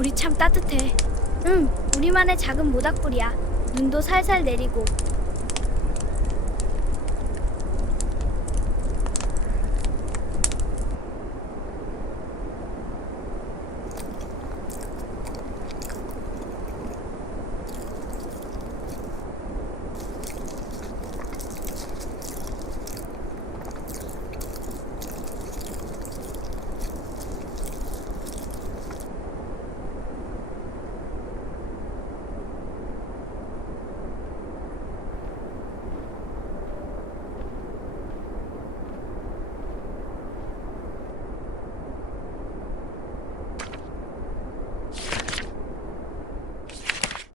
불이 참 따뜻해. 응, 우리만의 작은 모닥불이야. 눈도 살살 내리고